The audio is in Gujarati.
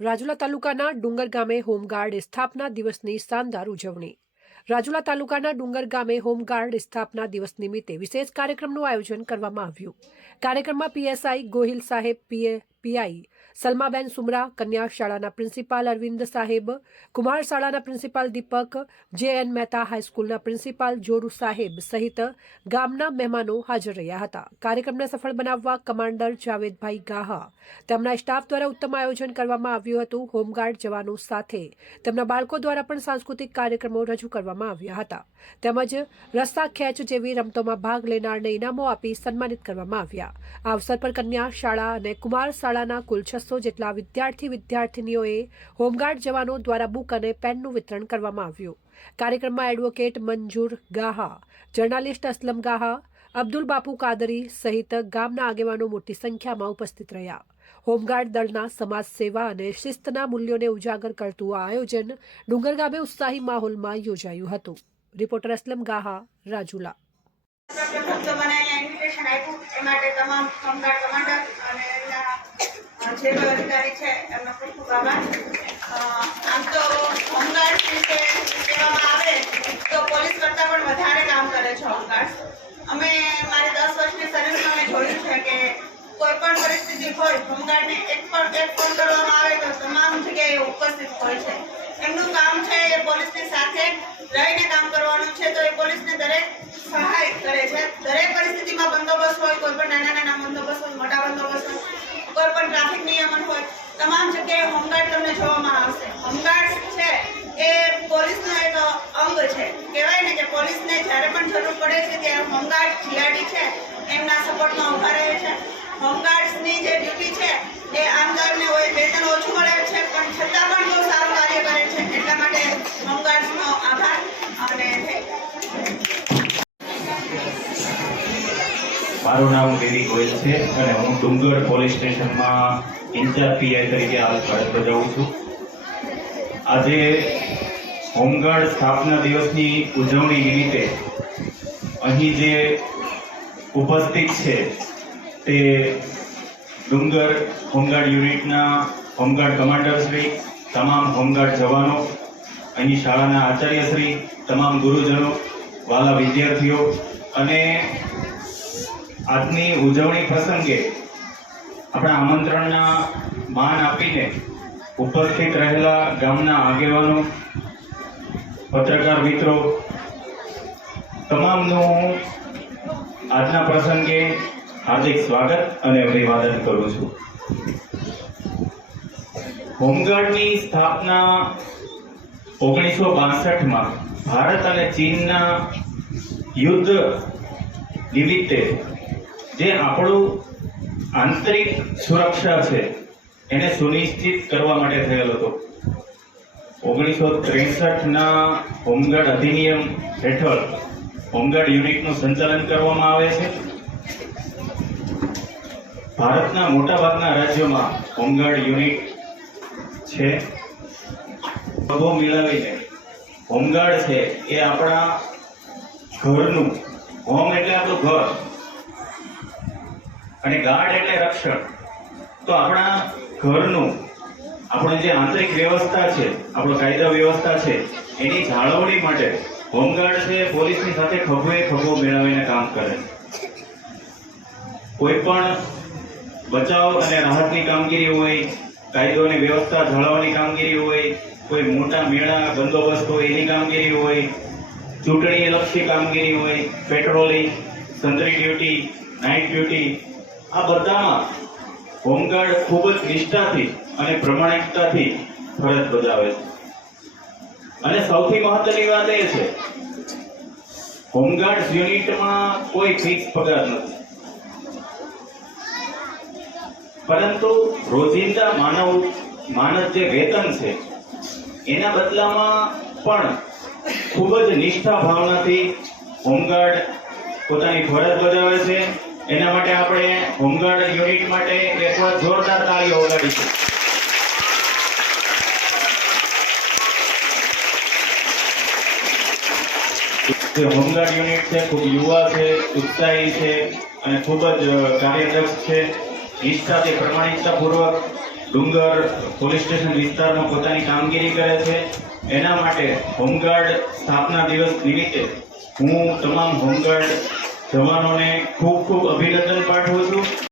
રાજુલા તાલુકાના ડુંગર ગામે હોમગાર્ડ સ્થાપના દિવસની શાનદાર ઉજવણી. રાજુલા તાલુકાના ડુંગર ગામે હોમગાર્ડ સ્થાપના દિવસ નિમિત્તે વિશેષ કાર્યક્રમનું આયોજન કરવામાં આવ્યું. કાર્યક્રમમાં પીએસઆઈ ગોહિલ સાહેબ, પીઆઈ સલમાબેન સુમરા, કન્યા શાળાના પ્રિન્સિપાલ અરવિંદ સાહેબ, કુમાર શાળાના પ્રિન્સિપાલ દીપક, JN મહેતા હાઈસ્કૂલના પ્રિન્સિપાલ જોરુ સાહેબ સહિત ગામના મહેમાનો હાજર રહ્યા હતા. કાર્યક્રમને સફળ બનાવવા કમાન્ડર જાવેદભાઈ ગાહા તેમના સ્ટાફ દ્વારા ઉત્તમ આયોજન કરવામાં આવ્યું હતું. હોમગાર્ડ જવાનો સાથે તેમના બાળકો દ્વારા પણ સાંસ્કૃતિક કાર્યક્રમો રજૂ કરવામાં આવ્યા હતા. તેમજ રસ્તા ખેંચ જેવી રમતોમાં ભાગ લેનારને ઇનામો આપી સન્માનિત કરવામાં આવ્યા. આ અવસર પર કન્યા શાળા અને કુમાર શાળાના કુલ 600 જેટલા વિદ્યાર્થીનીઓએ હોમગાર્ડ જવાનો દ્વારા બુક અને પેનનું વિતરણ કરવામાં આવ્યું. કાર્યક્રમમાં એડવોકેટ મંજૂર ગાહા, જર્નાલિસ્ટ અસલમ ગાહા, અબ્દુલ બાપુ કાદરી સહિત ગામના આગેવાનો મોટી સંખ્યામાં ઉપસ્થિત રહ્યા. હોમગાર્ડ દળના સમાજ સેવા અને શિસ્તના મૂલ્યોને ઉજાગર કરતું આ આયોજન ડુંગર ગામે ઉત્સાહી માહોલમાં યોજાયું હતું. રિપોર્ટર અસલમ ગાહા, રાજુલા. જે અધિકારી છે એમનો ખૂબ ખૂબ આભાર. આમ તો હોમગાર્ડ વિશે કહેવામાં આવે તો પોલીસ કરતાં પણ વધારે કામ કરે છે હોમગાર્ડ. અમે મારી 10 વર્ષની સર્વિસમાં મેં જોયું છે કે કોઈ પણ પરિસ્થિતિ હોય, હોમગાર્ડને એક ફોન કરવામાં આવે તો તમામ જગ્યાએ ઉપસ્થિત હોય છે. એમનું કામ છે એ પોલીસની સાથે રહીને કામ કરવાનું છે, તો એ પોલીસને દરેક સહાય કરે છે. દરેક પરિસ્થિતિમાં બંદોબસ્ત હોય, કોઈ પણ નાના બંદોબસ્ત હોય, મોટા બંદોબસ્ત હોય, કોઈ પણ ટ્રાફિક નિયમન હોય, તમામ જગ્યાએ હોમગાર્ડ તમને જોવામાં આવશે. હોમગાર્ડ છે એ પોલીસનો એક અંગ છે. કહેવાય ને કે પોલીસને જ્યારે પણ જરૂર પડે છે ત્યારે હોમગાર્ડ GRD છે એમના સપોર્ટમાં ઊભા રહે છે. હોમગાર્ડ્સની જે ડ્યુટી છે એ આમદારને હોય વેતન ઓછું મળે છે, પણ છતાં પણ બહુ સારું કાર્ય કરે છે. એટલા માટે હોમગાર્ડ્સનો આભાર. અને મારું નામ દેવી ગોયલ છે અને હું ડુંગર પોલીસ સ્ટેશનમાં ઇન્ચાર્જ પીઆઈ તરીકે હાલ ફરજ બજાવું છું. આજે હોમગાર્ડ સ્થાપના દિવસની ઉજવણી નિમિત્તે અહીં જે ઉપસ્થિત છે તે ડુંગર હોમગાર્ડ યુનિટના હોમગાર્ડ કમાન્ડરશ્રી, તમામ હોમગાર્ડ જવાનો, અહીં શાળાના આચાર્યશ્રી, તમામ ગુરુજનો, વાલા વિદ્યાર્થીઓ અને આજની ઉજવણી પ્રસંગે આપણા આમંત્રણના માન આપીને ઉપસ્થિત રહેલા ગામના આગેવાનો, પત્રકાર મિત્રો, તમામનું હું આજના પ્રસંગે હાર્દિક સ્વાગત અને અભિવાદન કરું છું. હોમગાર્ડની સ્થાપના 1962માં ભારત અને ચીનના યુદ્ધ નિમિત્તે જે આપણું આંતરિક સુરક્ષા છે એને સુનિશ્ચિત કરવા માટે થયેલ હતો. 1963ના હોમગાર્ડ અધિનિયમ હેઠળ હોમગાર્ડ યુનિટનું સંચાલન કરવામાં આવે છે. ભારતના મોટાભાગના રાજ્યોમાં હોમગાર્ડ યુનિટ છે. પગો મિલાવીને હોમગાર્ડ છે એ આપણા ઘરનું, હોમ એટલે આપણું ઘર અને ગાર્ડ એટલે રક્ષણ. તો આપણા ઘરનું, આપણું જે આંતરિક વ્યવસ્થા છે, આપણો કાયદા વ્યવસ્થા છે, એની જાળવણી માટે હોમગાર્ડ છે પોલીસની સાથે ખભે ખભો મેળવીને કામ કરે. કોઈ પણ બચાવ અને રાહતની કામગીરી હોય, કાયદો અને વ્યવસ્થા જાળવવાની કામગીરી હોય, કોઈ મોટા મેળા બંદોબસ્ત હોય એની કામગીરી હોય, ચૂંટણી લક્ષી કામગીરી હોય, પેટ્રોલિંગ, સંત્રી ડ્યુટી, નાઇટ ડ્યુટી, આ બધામાં હોમગાર્ડ ખૂબ જ નિષ્ઠાથી અને પ્રમાણિકતાથી ફરજ બજાવે છે. અને સૌથી મહત્વની વાત એ છે, હોમગાર્ડ યુનિટમાં કોઈ ફિક્સ પગાર નથી, પરંતુ રોજિંદા માનવ જે વેતન છે એના બદલામાં પણ ખૂબ જ નિષ્ઠા ભાવનાથી હોમગાર્ડ પોતાની ફરજ બજાવે છે. એના માટે આપણે હોમગાર્ડ યુનિટ માટે એકવાર જોરદાર તાળીઓ વગાડીશું. જે હોમગાર્ડ યુનિટ છે ખૂબ યુવા છે, ઉત્સાહી છે અને ખૂબ જ કાર્યદક્ષ છે. નિષ્ઠાથી પ્રમાણિકતાપૂર્વક ડુંગર પોલીસ સ્ટેશન વિસ્તારમાં પોતાની કામગીરી કરે છે. એના માટે હોમગાર્ડ સ્થાપના દિવસ નિમિત્તે હું તમામ હોમગાર્ડ જવાનોને ખૂબ ખૂબ અભિનંદન પાઠવું છું.